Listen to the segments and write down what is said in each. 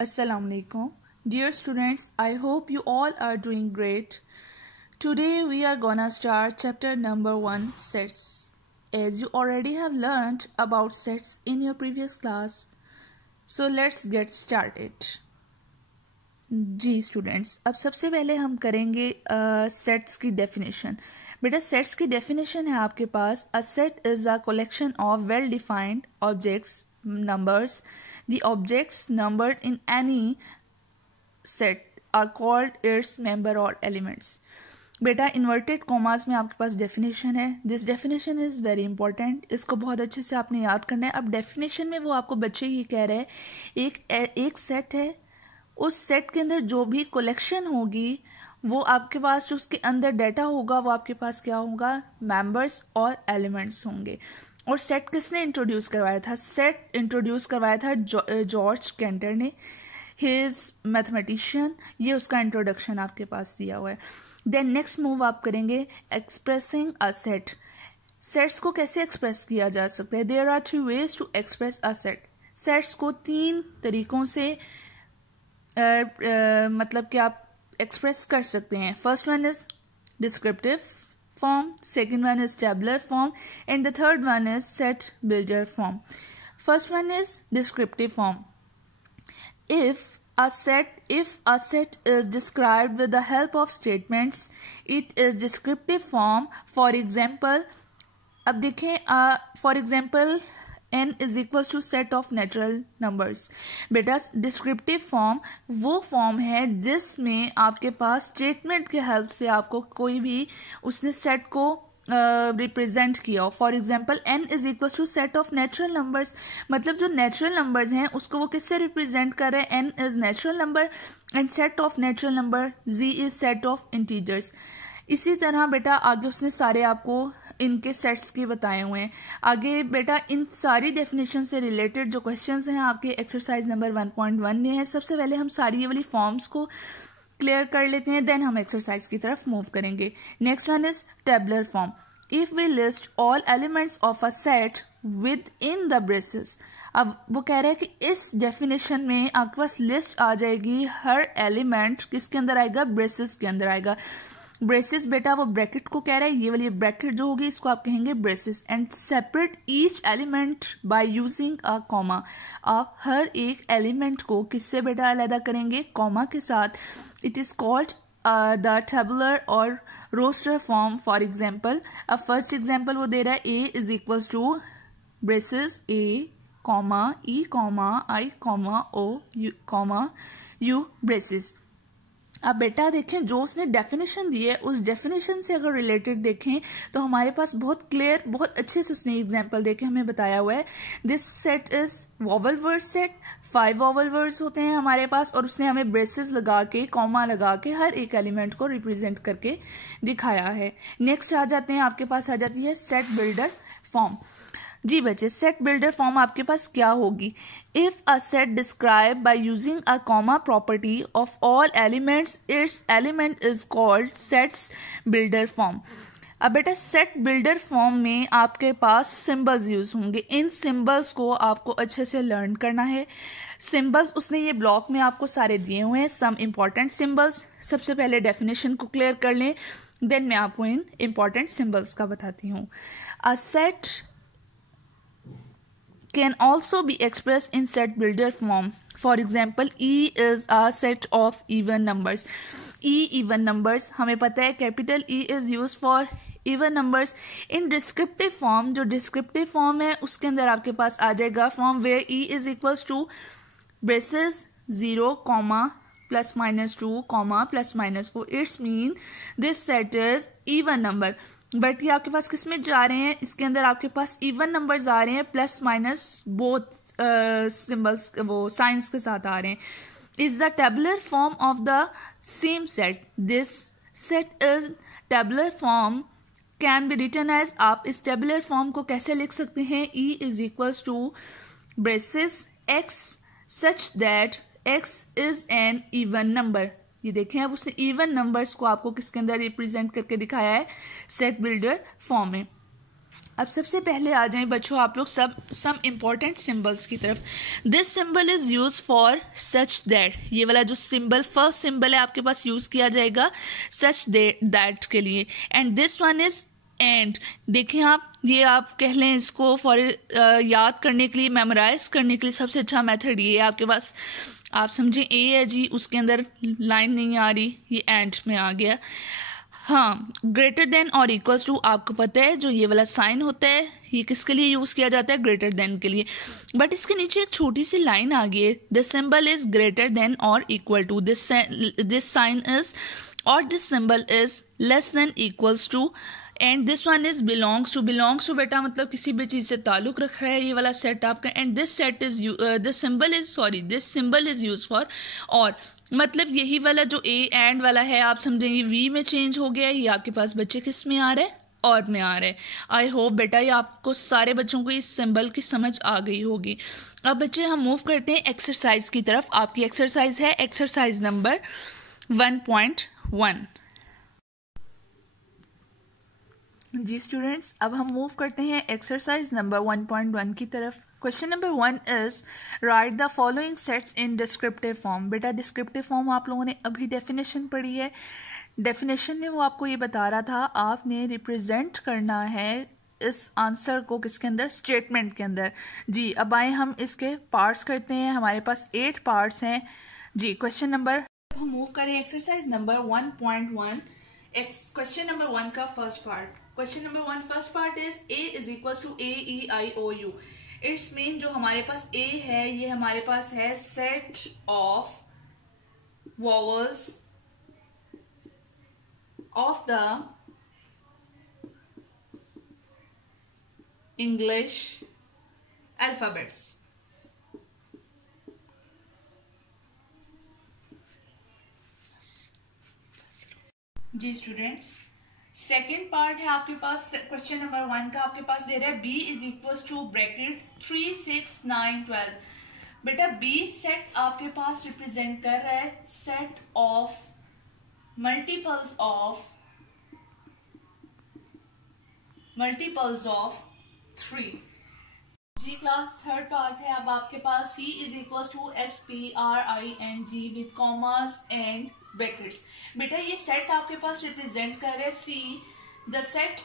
Assalamualaikum. Dear students, I hope you all are doing great. Today we are gonna start chapter number 1, sets. As you already have learned about sets in your previous class, so let's get started. जी students, अब सबसे पहले हम करेंगे sets की definition. बेटा sets की definition है आपके पास. A set is a collection of well defined objects numbers. The objects numbered in any set are called its member or elements. बेटा इन्वर्टेड कॉमास में आपके पास डेफिनेशन है. This definition is very important. इसको बहुत अच्छे से आपने याद करना है. अब डेफिनेशन में वो आपको बच्चे ये कह रहे हैं एक सेट है, उस सेट के अंदर जो भी कलेक्शन होगी वो आपके पास जो उसके अंदर डाटा होगा वो आपके पास क्या होगा, मेंबर्स और एलिमेंट्स होंगे. और सेट किसने इंट्रोड्यूस करवाया था? सेट इंट्रोड्यूस करवाया था जॉर्ज कैंटर ने. He is mathematician. ये उसका इंट्रोडक्शन आपके पास दिया हुआ है. देन नेक्स्ट मूव आप करेंगे एक्सप्रेसिंग अ सेट. सेट्स को कैसे एक्सप्रेस किया जा सकता है? There are 3 ways to express a set. Sets को 3 तरीकों से मतलब कि आप एक्सप्रेस कर सकते हैं. First one is descriptive form, second one is tabular form, and the third one is set builder form. First one is descriptive form. If a set is described with the help of statements, it is descriptive form. For example, अब देखें for example n is equals to set of natural numbers. बेटा descriptive form वो form है जिसमें आपके पास statement के help से आपको कोई भी उसने सेट को रिप्रेजेंट किया हो. For example n is equal to set of natural numbers. मतलब जो नेचुरल नंबर्स हैं उसको वो किससे रिप्रेजेंट कर रहे हैं? n is natural number and set of natural number z is set of integers. इसी तरह बेटा आगे उसने सारे आपको इनके सेट्स के बताए हुए हैं. आगे बेटा इन सारी डेफिनेशन से रिलेटेड जो क्वेश्चंस हैं आपके एक्सरसाइज नंबर 1.1 में है. सबसे पहले हम सारी ये वाली फॉर्म्स को क्लियर कर लेते हैं, देन हम एक्सरसाइज की तरफ मूव करेंगे. Next one is tabular form. If we list all elements of a set within the braces. अब वो कह रहे हैं कि इस डेफिनेशन में आपके पास लिस्ट आ जाएगी. हर एलिमेंट किसके अंदर आएगा? ब्रेसेस के अंदर आएगा. ब्रेसेस बेटा वो ब्रैकेट को कह रहा है. ये वाली ब्रैकेट जो होगी इसको आप कहेंगे braces. And separate each element by using a comma. आप हर एक एलिमेंट को किससे बेटा अलग करेंगे? कॉमा के साथ. It is called the tabular or roster form. For example अब फर्स्ट एग्जाम्पल वो दे रहा है A is equals to braces A comma E comma I comma O comma U braces. अब बेटा देखें जो उसने डेफिनेशन दी है उस डेफिनेशन से अगर रिलेटेड देखें तो हमारे पास बहुत क्लियर बहुत अच्छे से उसने एग्जांपल देके हमें बताया हुआ है. This set is vowel word set. 5 vowel words होते हैं हमारे पास और उसने हमें ब्रेसेस लगा के कॉमा लगा के हर एक एलिमेंट को रिप्रेजेंट करके दिखाया है. नेक्स्ट आ जाते हैं, आपके पास आ जाती है सेट बिल्डर फॉर्म. जी बच्चे सेट बिल्डर फॉर्म आपके पास क्या होगी? If a set described by using a comma property of all elements, its element is called sets builder form. अब बेटा सेट बिल्डर फॉर्म में आपके पास सिंबल्स यूज होंगे. इन सिंबल्स को आपको अच्छे से लर्न करना है. सिंबल्स उसने ये ब्लॉक में आपको सारे दिए हुए हैं. Some important symbols. सबसे पहले डेफिनेशन को क्लियर कर लें, देन मैं आपको इन इम्पॉर्टेंट सिंबल्स का बताती हूँ. A set can also be expressed in set builder form. For example, E is a set of even numbers. Even numbers हमें पता है capital E is used for even numbers. In descriptive form जो descriptive form है उसके अंदर आपके पास आ जाएगा form where E is equals to braces 0, plus minus 2, plus minus 4. It's mean this set is even number. But ये आपके पास किस में जा रहे हैं? इसके अंदर आपके पास इवन नंबर्स आ रहे हैं प्लस माइनस बोथ सिंबल्स वो साइंस के साथ आ रहे हैं. Is the tabular form of the same set. This set is tabular form can be written as. आप इस टेबुलर फॉर्म को कैसे लिख सकते हैं? E is equals to braces x such that x is an even number. ये देखें अब उसने इवन नंबर्स को आपको किसके अंदर रिप्रेजेंट करके दिखाया है? सेट बिल्डर फॉर्म में. अब सबसे पहले आ जाएं बच्चों आप लोग सब सम इम्पॉर्टेंट सिंबल्स की तरफ. This symbol is use for such that. ये वाला जो सिंबल फर्स्ट सिंबल है आपके पास यूज किया जाएगा सच दैट के लिए. And this one is and. देखें आप, ये आप कह लें इसको फॉर याद करने के लिए, मेमोराइज करने के लिए सबसे अच्छा मेथड ये है आपके पास. आप समझें ए है जी, उसके अंदर लाइन नहीं आ रही, ये एंड में आ गया. हाँ, ग्रेटर देन और इक्वल्स टू आपको पता है जो ये वाला साइन होता है ये किसके लिए यूज़ किया जाता है, ग्रेटर देन के लिए. बट इसके नीचे एक छोटी सी लाइन आ गई है, the symbol is greater than or equal to. This sign is और this symbol is less than equals to. And this one is belongs to. Belongs to बेटा मतलब किसी भी चीज़ से ताल्लुक़ रख रहा है ये वाला सेट आपका. And this set is this symbol is use for और. मतलब यही वाला जो ए एंड वाला है आप समझेंगे वी में चेंज हो गया है. ये आपके पास बच्चे किस में आ रहा है, और में आ रहा है. आई होप बेटा ये आपको सारे बच्चों को इस सिंबल की समझ आ गई होगी. अब बच्चे हम मूव करते हैं एक्सरसाइज की तरफ. आपकी एक्सरसाइज है एक्सरसाइज नंबर 1.1. जी स्टूडेंट्स, अब हम मूव करते हैं एक्सरसाइज नंबर 1.1 की तरफ. Question number 1 is right the following sets in descriptive form. बेटा डिस्क्रिप्टिव फॉर्म आप लोगों ने अभी डेफिनेशन पढ़ी है. डेफिनेशन में वो आपको ये बता रहा था आपने रिप्रेजेंट करना है इस आंसर को किसके अंदर, स्टेटमेंट के अंदर. जी अब आए हम इसके पार्ट्स करते हैं. हमारे पास 8 पार्ट्स हैं. जी क्वेश्चन नंबर हम मूव करें एक्सरसाइज नंबर 1.1. क्वेश्चन नंबर 1 का first part. Question number 1 first part is A is equal to AEIOU. It's mean जो हमारे पास ए है ये हमारे पास है set of vowels of the English alphabets. जी स्टूडेंट्स, सेकेंड पार्ट है आपके पास क्वेश्चन नंबर 1 का. आपके पास दे रहा है b is equal to bracket 3, 6, 9, 12. बेटा b सेट आपके पास रिप्रेजेंट कर रहा है सेट ऑफ मल्टीपल्स ऑफ 3. जी क्लास थर्ड पार्ट है. अब आपके पास c is equal to SPRING with commas and brackets. बेटा ये सेट आपके पास रिप्रेजेंट कर रहे हैं C the set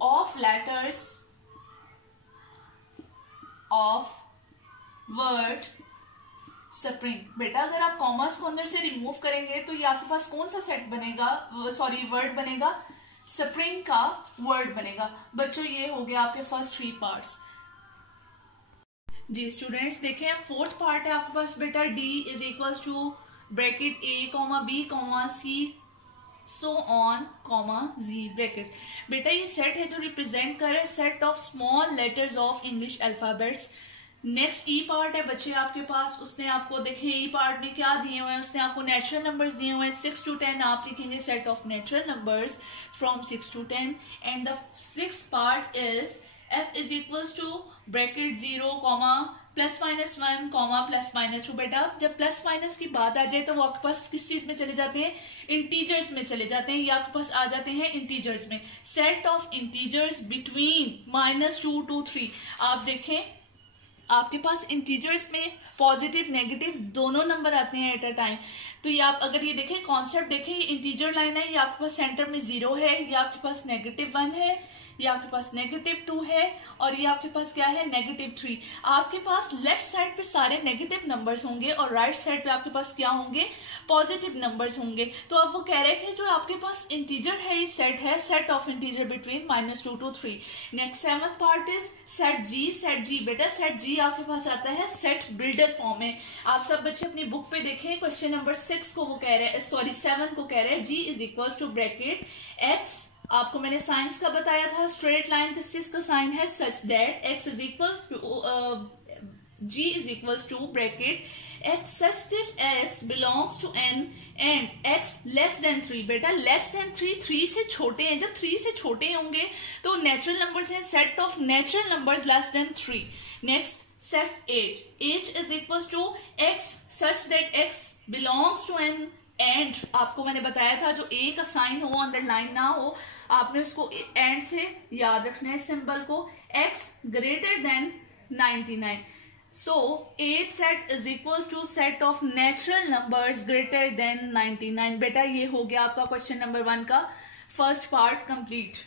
of letters of word spring. बेटा अगर आप कॉमर्स को अंदर से रिमूव करेंगे तो ये आपके पास कौन सा सेट बनेगा, वर्ड बनेगा, स्प्रिंग का वर्ड बनेगा. बच्चों ये हो गया आपके फर्स्ट 3 पार्ट्स. जी स्टूडेंट्स देखें अब फोर्थ पार्ट है आपके पास. बेटा D is equal to bracket A, B, C, so on, Z bracket. बेटा ये सेट है जो रिप्रेजेंट कर रहा है set of small letters of English alphabets. Next E part है बच्चे आपके पास. उसने आपको देखें ई पार्ट में क्या दिए हुए हैं, उसने आपको नेचुरल नंबर्स दिए हुए हैं 6 to 10. आप लिखेंगे set of natural numbers from 6 to 10. And the sixth part is F is equal to bracket 0, +-1, +-2. बेटा जब प्लस माइनस की बात आ जाए तो वो आपके पास किस चीज में चले जाते हैं, इंटीजर्स में चले जाते हैं. ये आपके पास आ जाते हैं इंटीजर्स में. Set of integers between -2 to 3. आप देखें आपके पास इंटीजर्स में पॉजिटिव नेगेटिव दोनों नंबर आते हैं एट अ टाइम. तो ये आप अगर ये देखें कॉन्सेप्ट देखें, ये इंटीजर लाइन है, ये आपके पास सेंटर में 0 है, ये आपके पास -1 है, ये आपके पास -2 है और ये आपके पास क्या है -3. आपके पास लेफ्ट साइड पे सारे नेगेटिव नंबर्स होंगे और राइट साइड पे आपके पास क्या होंगे, पॉजिटिव नंबर्स होंगे. तो अब वो कह रहे थे जो आपके पास इंटीजर है ये सेट है set of integer between -2 to 3. Next 7th part is set G. बेटा सेट G आपके पास आता है सेट बिल्डर फॉर्म में. आप सब बच्चे अपनी बुक पे देखें क्वेश्चन नंबर 6 को वो कह रहे हैं, 7 को कह रहे हैं G is equal to bracket X. आपको मैंने साइंस का बताया था, स्ट्रेट लाइन किस चीज का साइन है, such that X is equal to G is equal to bracket X such that X belongs to N and X less than 3. बेटा लेस देन 3 से छोटे हैं. जब 3 से छोटे होंगे तो नेचुरल नंबर्स हैं, set of natural numbers less than 3. Next set H is equals to X such that X belongs to N and आपको मैंने बताया था जो ए का साइन हो अंडरलाइन ना हो, आपने उसको एंड से याद रखना है सिंबल को। x greater than 99, so eighth set is equals to set of natural numbers greater than 99। बेटा ये हो गया आपका क्वेश्चन नंबर 1 का फर्स्ट पार्ट कंप्लीट।